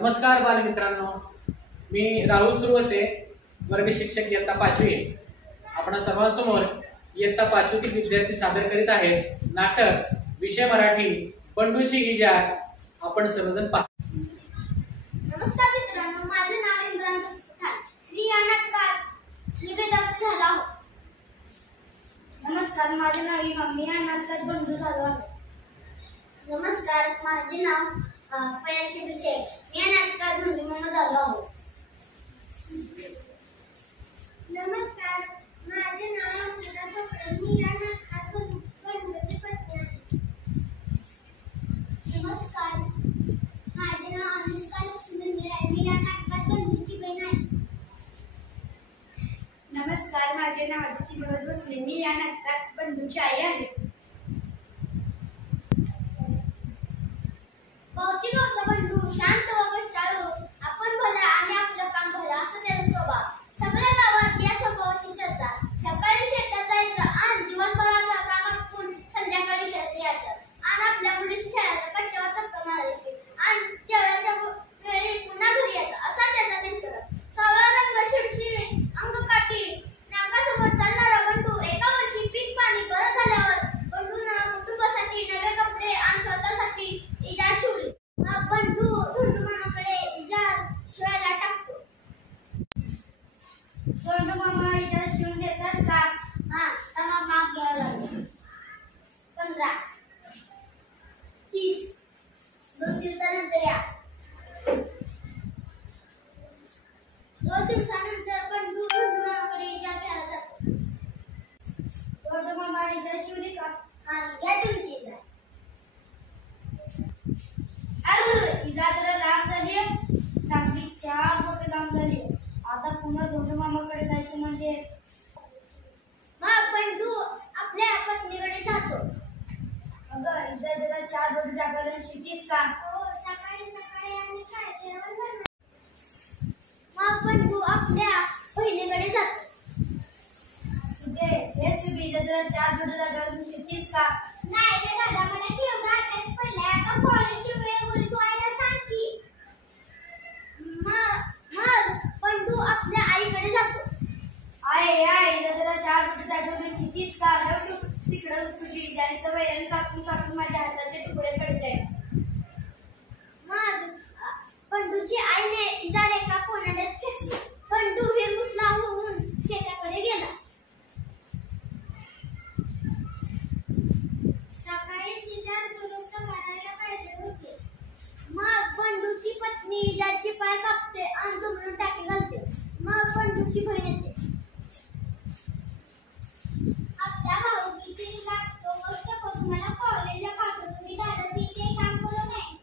नमस्कार बालमित्रांनो, मी राहुल सुरवसे, वर्ग शिक्षक इयत्ता 5वी. आपण सर्वांसमोर इयत्ता 5वीतील विद्यार्थी सादर करीत आहेत नाटक विषय मराठी बंडूची गिजा. आपण सर्वजण पहा. नमस्कार मित्रांनो, माझे नाव इम्रान खान. मी या नाटकात निवेदक झालो आहोत. नमस्कार, माझे नाव इमाम. मी या नाटकात बंडू झालो आहे. नमस्कार, माझे नाव फयाज शेख. मी या नाटकात बंडू म्हणून झालो आहोत. नमस्कार, माझे नाव अंकिता चोपडे. मी या नाटकात बंडूची पत्नी आहे. नमस्कार, माझे नाव अनुष्का लक्ष्मण आहे. मी या नाटकात बंडूची बहीण आहे. नमस्कार, माझे नाव आदिती भरत भोसले. मी या नाटकात बंडूची आई आहे. भाऊची गावचा बंडू शांत व कष्टाळू, आपण भला आणि आपलं काम भलं असं त्याचा स्वभाव. सगळ्या गावात या स्वभावाची चर्चा. सकाळी शेतात जायचं आणि दिवसभराचं काम आटपून संध्याकाळी घरी यायचं आणि आपल्या मुलीशी खेळायचं, कट्ट्यावर चक्कर मारायची आणि जेवणाच्या वेळी पुन्हा घरी यायचं. असा त्याचा दिनक्रम. सावळा रंग, शिडशिडी अंगकाठी, नाकासमोर चालणारा बंडू. एका वर्षी पीक पाणी बरं झाल्यावर बंडूनं कुटुंबासाठी नवे कपडे आणि स्वतःसाठी इजार शिवली. मग बंडू धोंडू मामाकडे इजार शिवायला टाकतो. धोंडू मामा इजार शिवून देतास का? हा, तमाम माप घ्यावं लागेल. 15, 30, 2 दिवसानंतर या. 2 दिवसानंतर बंडू धोंडू मामाकडे इजार घ्यायला जातो. धोंडू मामा इजार शिवली का? हा, घ्या तुमची इजार. इजार जरा लांब झाली, चांगली 4 बोट लांब झाली. आता पुन्हा धोंडू मामाकडे जायचं म्हणजे? मग बंडू आपल्या पत्नीकडे जातो. अगं, इजार जरा 4 बोट टाकायला शिकतीस का? हो, सकाळी सकाळी आम्ही काय जेवण बनवतो. मग बंडू आपल्या बहिणीकडे जातो. सुबे, इजार जरा 4 बोट टाकायला शिकतीस का? नाही रे दादा, मला केवढा अभ्यास पडलाय. आता कॉलेजची वेळ होईल, तू आईला सांग की. मग बंडू आपल्या आईकडे जातो. इजार जरा 4 बोट टाकायला शिकतीस का? तिकडं तुझी जायचं वैरण कापून कापून माझ्या हाताचे तुकडे पडले. मग बंडूची आईने इजार एका कोनाड्यात खेचली. बंडू विरमुसला होऊन शेताकडे गेला. सकाळी इजार दुरुस्त करायला पाहिजे होते. मग बंडूची पत्नी इजारचे पाय कापते आणि दुमडून टाकी घालते. मग बंडूची बहीण येते. आपल्या भाऊबीजेला लागतो, गोष्ट करून मला कॉलेजला पाठवतो. मी दादाची ते काम करत नाही.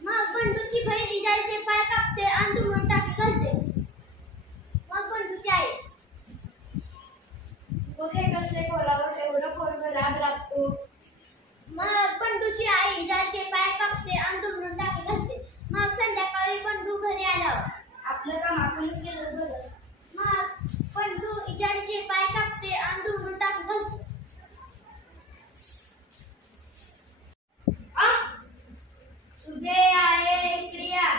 मग बंडूची बहीण इजारचे पाय कापते आणि दुमडून टाकी घालते. मग बंडूची आई, ओके, कसले पोरावर एवढं पोरगं राब राबतो. मग बंडूची आई इजारचे पाय कापते आणि दुमडून टाकी घालते. मग संध्याकाळी बंडू घरी आल्यावर आपलं काम आपणच केलं बरं. मग बंडू इजारचे पाय कापते आणि दुमडून टाकी घालते. सुबे आहे, इकडे या.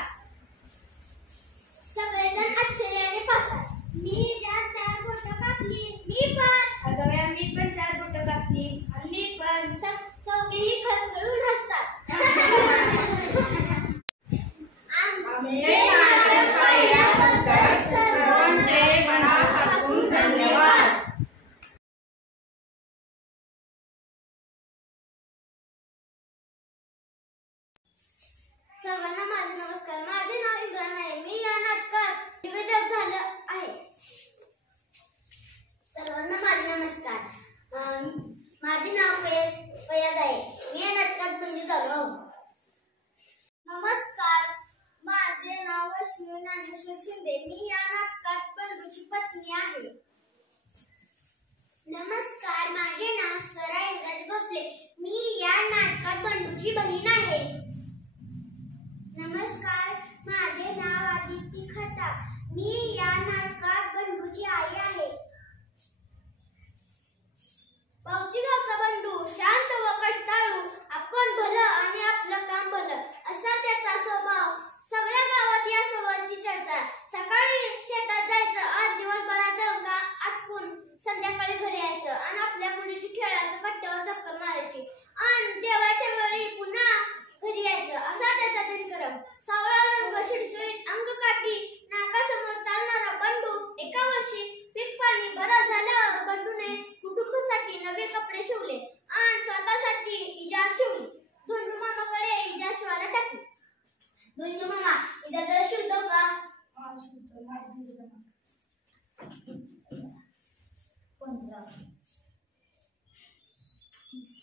सगळेजण आश्चर्याने पाहतात. मी 4 बोटं कापली. मी पण. अगं बाई, मी पण 4 बोटं कापली. आणि मी पण. चौघेही खळखळून हसतात. आमचे नाटक पाहिल्याबद्दल सर्वांचे मनापासून धन्यवाद. सर्वांना माझे नमस्कार. माझे नाव इम्रान आहे. मी या नाटकात निवेदक झालो आहे. सर्वांना माझे नमस्कार. माझे नाव फयाज आहे. मी या नाटकात बंडू झालो आहोत. नमस्कार, माझे नाव अश्विनी ज्ञानेश्वर शिंदे. मी या नाटकात बंडूची पत्नी आहे. नमस्कार, माझे नाव स्वरा युवराज भोसले. मी या नाटकात बंडूची बहीण आहे. नमस्कार, माझे नाव आदिती खता. मी या नाटकात बंडूची आई आहे. भाऊची गावचा बंडू शांत व कष्टाळू, आपण भलं आणि आपलं काम भलं असा त्याचा स्वभाव. सगळ्या गावात मामा इथं जरा शिवतो का? हा शिवतो माझी दिवस 15 30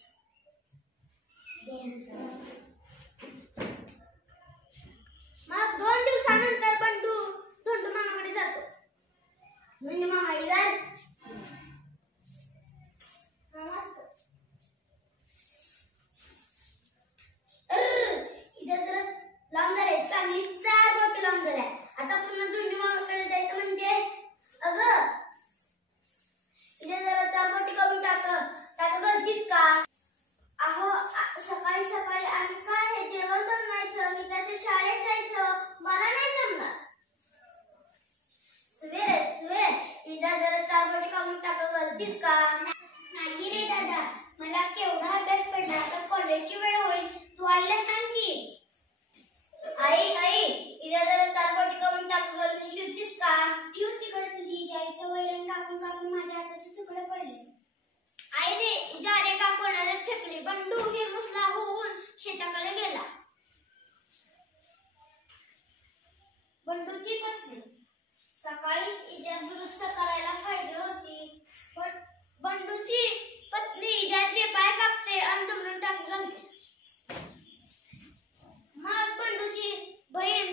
2 दिवसानंतर मग 2 दिवसानंतर बंडू धोंडू मामाकडे जातो. धोंडू मामा इधर इथं जरा लांब झाले चांगली 4 बोटी लांब झाल्या. आता पुन्हा धोंडू मामाकडे जायचं म्हणजे अगं इथे जरा 4 बोटी कमी टाक गलतीस का? अहो सकाळी सकाळी आणि काय हे जेवण बनवायचं मी त्याच्या शाळेत जायचं मला नाही जमणार. सुवेर इथं जरा 4 बोटी कमी टाक गलतीस का? नाही रे दादा मला केवढा अभ्यास पडला आता कॉलेजची वेळ होईल तू आईला सांग की. आई इथं जरा 4 बोटी कमी टाक गलती शिवतीस का? ठेव तिकडे तुझी जायचं वैरण कापून माझ्या हाताचे तुकडे पडले. आई रे जारे का कोणाला ठेपली. बंडू हे मुसला होऊन शेताकडे गेला. बंडूची पत्नी सकाळी इजा दुरुस्त करायला फायदे होती पण बंडूची पत्नी इजाचे पाय कापते आणि दुमडून टाकी घालते. मग बंडूची बहीण